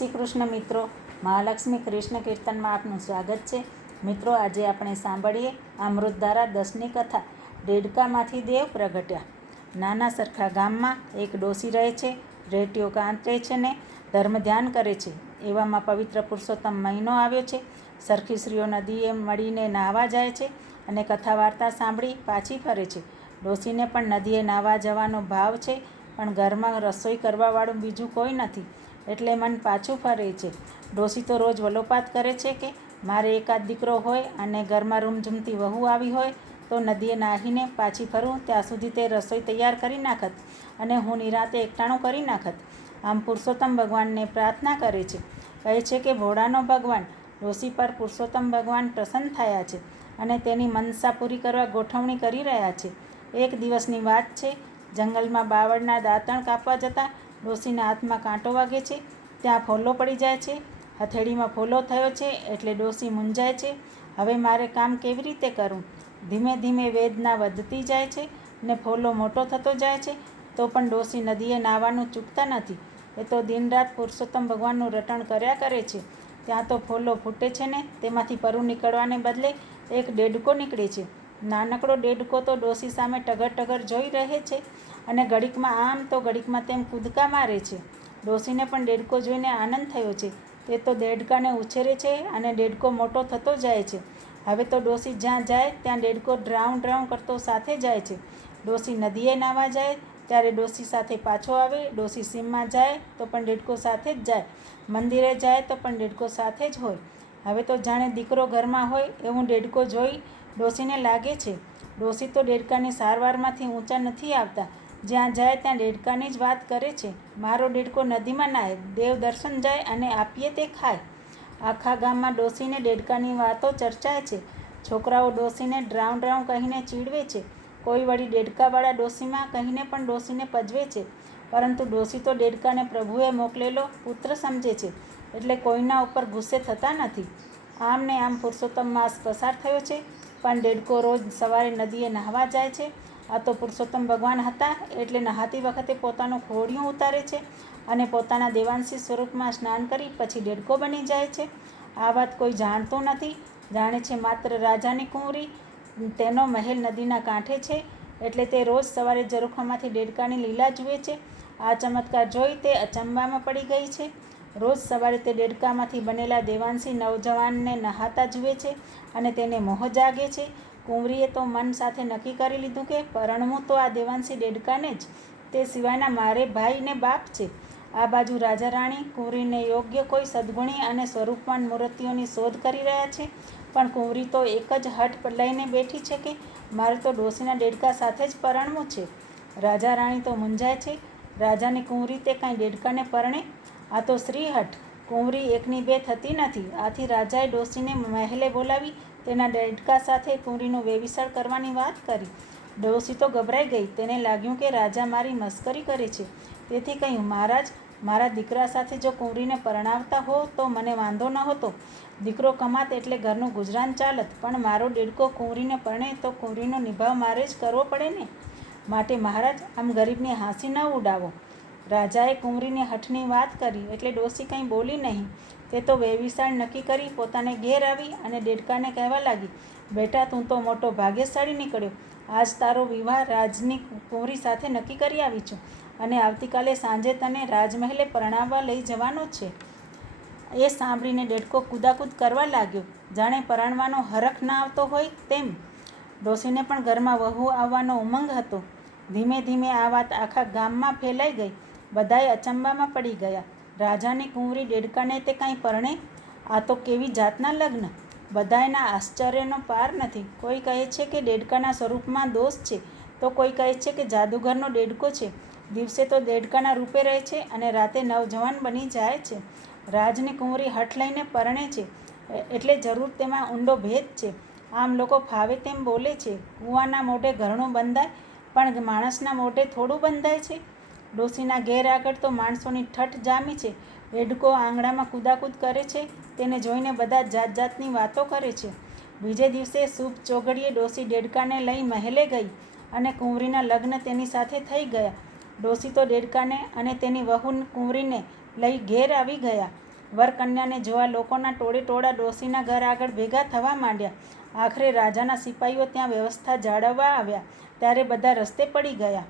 શ્રી કૃષ્ણ મિત્રો, મહાલક્ષ્મી કૃષ્ણ કીર્તનમાં આપનું સ્વાગત છે. મિત્રો, આજે આપણે સાંભળીએ અમૃતધારા 10ની કથા. દેડકામાંથી દેવ પ્રગટ્યા. નાના સરખા ગામમાં એક ડોસી રહે છે. રેટીઓ કાંતરે છે ને ધર્મ ધ્યાન કરે છે. એવામાં પવિત્ર પુરુષોત્તમ મહિનો આવ્યો છે. સરખી સ્ત્રીઓ નદીએ મળીને નાહવા જાય છે અને કથા વાર્તા સાંભળી પાછી ફરે છે. ડોસીને પણ નદીએ નાહવા જવાનો ભાવ છે, પણ ઘરમાં રસોઈ કરવાવાળું બીજું કોઈ નથી, એટલે મન પાછું ફરે છે. ડોસી તો રોજ વલોપાત કરે છે કે મારે એકાદ દીકરો હોય અને ઘરમાં રૂમઝૂમતી વહુ આવી હોય તો નદીએ નાહીને પાછી ફરું ત્યાં સુધી તે રસોઈ તૈયાર કરી નાખત અને હું નિરાંતે એકટાણું કરી નાખત. આમ પુરુષોત્તમ ભગવાનને પ્રાર્થના કરે છે. કહે છે કે ભોળાનો ભગવાન ડોસી પર પુરુષોત્તમ ભગવાન પ્રસન્ન થયા છે અને તેની મનસા પૂરી કરવા ગોઠવણી કરી રહ્યા છે. એક દિવસની વાત છે. જંગલમાં બાવળના દાંતણ કાપવા જતાં ડોસીના હાથમાં કાંટો વાગે છે. ત્યાં ફોલ્લો પડી જાય છે. હથેળીમાં ફોલ્લો થયો છે એટલે ડોસી મૂંઝાય છે. હવે મારે કામ કેવી રીતે કરવું? ધીમે ધીમે વેદના વધતી જાય છે ને ફોલ્લો મોટો થતો જાય છે. તો પણ ડોસી નદીએ નાહવાનું ચૂકતા નથી. એ તો દિનરાત પુરુષોત્તમ ભગવાનનું રટણ કર્યા કરે છે. ત્યાં તો ફોલ્લો ફૂટે છે ને તેમાંથી પરુ નીકળવાને બદલે એક દેડકો નીકળે છે. નાનકડો દેડકો તો ડોસી સામે ટગર ટગર જોઈ રહે છે અને ઘડીકમાં આમ તો ઘડીકમાં તેમ કૂદકા મારે છે. ડોસીને પણ દેડકો જોઈને આનંદ થયો છે. તે તો દેડકાને ઉછેરે છે અને દેડકો મોટો થતો જાય છે. હવે તો ડોસી જ્યાં જાય ત્યાં દેડકો ડ્રાઉં ડ્રાઉં કરતો સાથે જાય છે. ડોસી નદીએ નાહવા જાય ત્યારે ડોસી સાથે પાછો આવે. ડોસી સીમમાં જાય તો પણ દેડકો સાથે જ જાય. મંદિરે જાય તો પણ દેડકો સાથે જ હોય. હવે તો જાણે દીકરો ઘરમાં હોય એવું દેડકો જોઈ ડોસીને લાગે છે. ડોસી તો દેડકાની સારવારમાંથી ઊંચા નથી આવતા. જ્યાં જાય ત્યાં દેડકાની જ વાત કરે છે. મારો દેડકો નદીમાં નાહે, દેવ દર્શન જાય અને આપીએ તે ખાય. આખા ગામમાં ડોસીને દેડકાની વાતો ચર્ચાય છે. છોકરાઓ ડોસીને ડ્રાઉં ડ્રાઉં કહીને ચીડવે છે. કોઈ વળી દેડકાવાળા ડોસીમાં કહીને પણ ડોસીને પજવે છે. પરંતુ ડોસી તો દેડકાને પ્રભુએ મોકલેલો પુત્ર સમજે છે, એટલે કોઈના ઉપર ગુસ્સે થતા નથી. આમ ને આમ પુરુષોત્તમ માસ પસાર થયો છે, પણ દેડકો રોજ સવારે નદીએ નાહવા જાય છે. આ તો પુરુષોત્તમ ભગવાન હતા એટલે નહાતી વખતે પોતાનું ખોડિયું ઉતારે છે અને પોતાના દેવાંશી સ્વરૂપમાં સ્નાન કરી પછી દેડકો બની જાય છે. આ વાત કોઈ જાણતું નથી. જાણે છે માત્ર રાજાની કુંવરી. તેનો મહેલ નદીના કાંઠે છે એટલે તે રોજ સવારે ઝરૂખામાંથી દેડકાની લીલા જુએ છે. આ ચમત્કાર જોઈ તે અચંબામાં પડી ગઈ છે. રોજ સવારે તે દેડકામાંથી બનેલા દેવાંશી નવજવાનને નહાતા જુએ છે અને તેને મોહ જાગે છે. કુંવરીએ તો મન સાથે નક્કી કરી લીધું કે પરણવું તો આ દેવાંશી દેડકાને જ, તે સિવાયના મારે ભાઈ ને બાપ છે. આ બાજુ રાજા રાણી કુંવરીને યોગ્ય કોઈ સદ્ગુણી અને સ્વરૂપવાન મૂર્તિઓની શોધ કરી રહ્યા છે, પણ કુંવરી તો એક જ હઠ લઈને બેઠી છે કે મારે તો ડોસીના દેડકા સાથે જ પરણવું છે. રાજા રાણી તો મૂંઝાય છે. રાજાની કુંવરી તે કાંઈ દેડકાને પરણે? આ તો શ્રીહઠ. કુંવરી એકની બે થતી નથી. આથી રાજાએ ડોસીને મહેલે બોલાવી તેના દેડકા સાથે કુંવરીનું વેવિશાળ કરવાની વાત કરી. ડોસી તો ગભરાઈ ગઈ. તેને લાગ્યું કે રાજા મારી મસ્કરી કરે છે. તેથી કહ્યું, મહારાજ, મારા દીકરા સાથે જો કુંવરીને પરણાવતા હો તો મને વાંધો નહોતો. દીકરો કમાત એટલે ઘરનું ગુજરાન ચાલત, પણ મારો દેડકો કુંવરીને પરણે તો કુંવરીનો નિભાવ મારે જ કરવો પડે ને. માટે મહારાજ, આમ ગરીબની હાંસી ન ઉડાવો. રાજાએ કુંવરીને હઠની વાત કરી એટલે ડોસી કંઈ બોલી નહીં. તે તો વેવિશાળ નક્કી કરી પોતાને ઘેર આવી અને દેડકાને કહેવા લાગી, બેટા, તું તો મોટો ભાગ્યશાળી નીકળ્યો. આજ તારો વિવાહ રાજની કુંવરી સાથે નક્કી કરી આવી છું અને આવતીકાલે સાંજે તને રાજમહેલે પરણાવવા લઈ જવાનો છે. એ સાંભળીને દેડકો કૂદાકૂદ કરવા લાગ્યો, જાણે પરણવાનો હરખ ન આવતો હોય તેમ. ડોસીને પણ ઘરમાં વહુ આવવાનો ઉમંગ હતો. ધીમે ધીમે આ વાત આખા ગામમાં ફેલાઈ ગઈ. બધાય અચંબામાં પડી ગયા. રાજાની કુંવરી દેડકાને તે કાંઈ પરણે? આ તો કેવી જાતના લગ્ન! બધાયના આશ્ચર્યનો પાર નથી. કોઈ કહે છે કે દેડકાના સ્વરૂપમાં દોષ છે, તો કોઈ કહે છે કે જાદુગરનો દેડકો છે. દિવસે તો દેડકાના રૂપે રહે છે અને રાતે નવજવાન બની જાય છે. રાજની કુંવરી હઠ લઈને પરણે છે એટલે જરૂર તેમાં ઊંડો ભેદ છે. આમ લોકો ફાવે તેમ બોલે છે. કૂવાના મોઢે ઘરણું બંધાય, પણ માણસના મોઢે થોડું બંધાય છે. ડોસીના ઘેર આગળ તો માણસોની ઠઠ જામી છે. દેડકો આંગણામાં કૂદાકૂદ કરે છે. તેને જોઈને બધા જાત જાતની વાતો કરે છે. બીજે દિવસે શુભ ચોઘડીએ ડોસી દેડકાને લઈ મહેલે ગઈ અને કુંવરીના લગ્ન તેની સાથે થઈ ગયા. ડોસી તો દેડકાને અને તેની વહુ કુંવરીને લઈ ઘેર આવી ગયા. વરકન્યાને જોવા લોકોના ટોળે ડોશીના ઘર આગળ ભેગા થવા માંડ્યા. આખરે રાજાના સિપાઈઓ ત્યાં વ્યવસ્થા જાળવવા આવ્યા ત્યારે બધા રસ્તે પડી ગયા.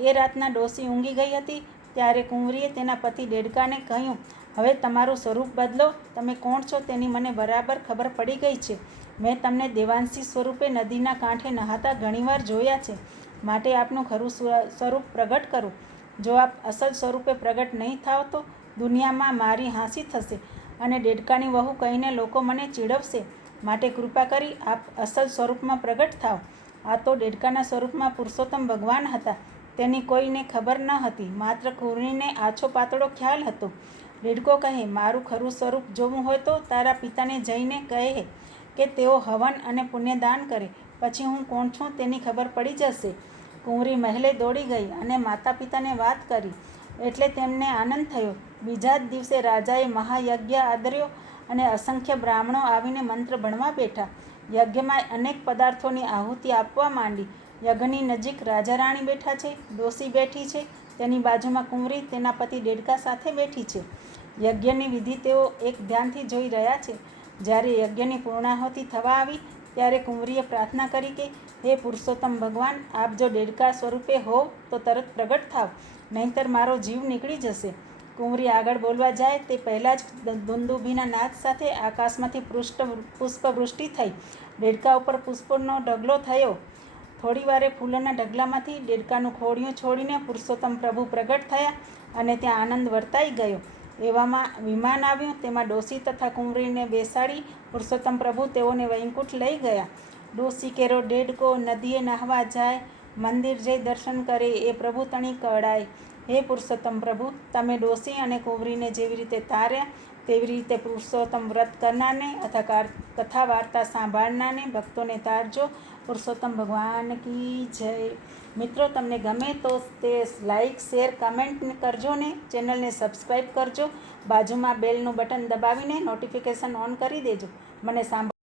એ રાતના ડોશી ઊંઘી ગઈ હતી ત્યારે કુંવરીએ તેના પતિ ડેડકાને કહ્યું, હવે તમારું સ્વરૂપ બદલો. તમે કોણ છો તેની મને બરાબર ખબર પડી ગઈ છે. મેં તમને દેવાંશી સ્વરૂપે નદીના કાંઠે નહાતા ઘણીવાર જોયા છે, માટે આપનું ખરું સ્વરૂપ પ્રગટ કરું. જો આપ અસલ સ્વરૂપે પ્રગટ નહીં થાવ તો દુનિયામાં મારી હાંસી થશે અને ડેડકાની વહુ કહીને લોકો મને ચીડવશે. માટે કૃપા કરી આપ અસલ સ્વરૂપમાં પ્રગટ થાવ. આ તો ડેડકાના સ્વરૂપમાં પુરુષોત્તમ ભગવાન હતા. તેની કોઈને ખબર ન હતી, માત્ર કુંવરીને આછો પાતળો ખ્યાલ હતો. ડેડકો કહે, મારું ખરું સ્વરૂપ જોવું હોય તો તારા પિતાને જઈને કહે કે તેઓ હવન અને પુણ્યદાન કરે. પછી હું કોણ છું તેની ખબર પડી જશે. કુંવરી મહેલે દોડી ગઈ અને માતા પિતાને વાત કરી એટલે તેમને આનંદ થયો. બીજા જ દિવસે રાજાએ મહાયજ્ઞ આદર્યો અને અસંખ્ય બ્રાહ્મણો આવીને મંત્ર ભણવા બેઠા. યજ્ઞમાં અનેક પદાર્થોની આહુતિ આપવા માંડી. યજ્ઞની નજીક રાજા રાણી બેઠા છે, ડોશી બેઠી છે, તેની બાજુમાં કુંવરી તેના પતિ ડેડકા સાથે બેઠી છે. યજ્ઞની વિધિ તેઓ એક ધ્યાનથી જોઈ રહ્યા છે. જ્યારે યજ્ઞની પૂર્ણાહુતિ થવા આવી ત્યારે કુંવરીએ પ્રાર્થના કરી કે, હે પુરુષોત્તમ ભગવાન, આપ જો ડેડકા સ્વરૂપે હોવ તો તરત પ્રગટ થાવ, નહીંતર મારો જીવ નીકળી જશે. કુંવરી આગળ બોલવા જાય તે પહેલાં જ દુંદુભીના નાદ સાથે આકાશમાંથી પુષ્પવૃષ્ટિ થઈ. ડેડકા ઉપર પુષ્પોનો ઢગલો થયો. થોડી વારે ફૂલોના ઢગલામાંથી ડેડકાનું ખોડિયું છોડીને પુરુષોત્તમ પ્રભુ પ્રગટ થયા અને ત્યાં આનંદ વર્તાઈ ગયો. એવામાં વિમાન આવ્યું. તેમાં ડોશી તથા કુંવરીને બેસાડી પુરુષોત્તમ પ્રભુ તેઓને વૈકુંઠ લઈ ગયા. ડોશી કેરો ડેડકો નદીએ નહાવા જાય, મંદિર જઈ દર્શન કરે એ પ્રભુ તણી કળાય. હે પુરુષોત્તમ પ્રભુ, તમે ડોશી અને કુંવરીને જેવી રીતે તાર્યા તેવી રીતે પુરુષોત્તમ વ્રત કરનારને અથવા કથા વાર્તા સાંભળનારને ભક્તોને તારજો. પુરુષોત્તમ ભગવાન કી જય. મિત્રો, તમને ગમે તો તે લાઈક, શેર, કમેન્ટ કરજો ને ચેનલને સબસ્ક્રાઈબ કરજો. બાજુમાં બેલનું બટન દબાવીને નોટિફિકેશન ઓન કરી દેજો. મને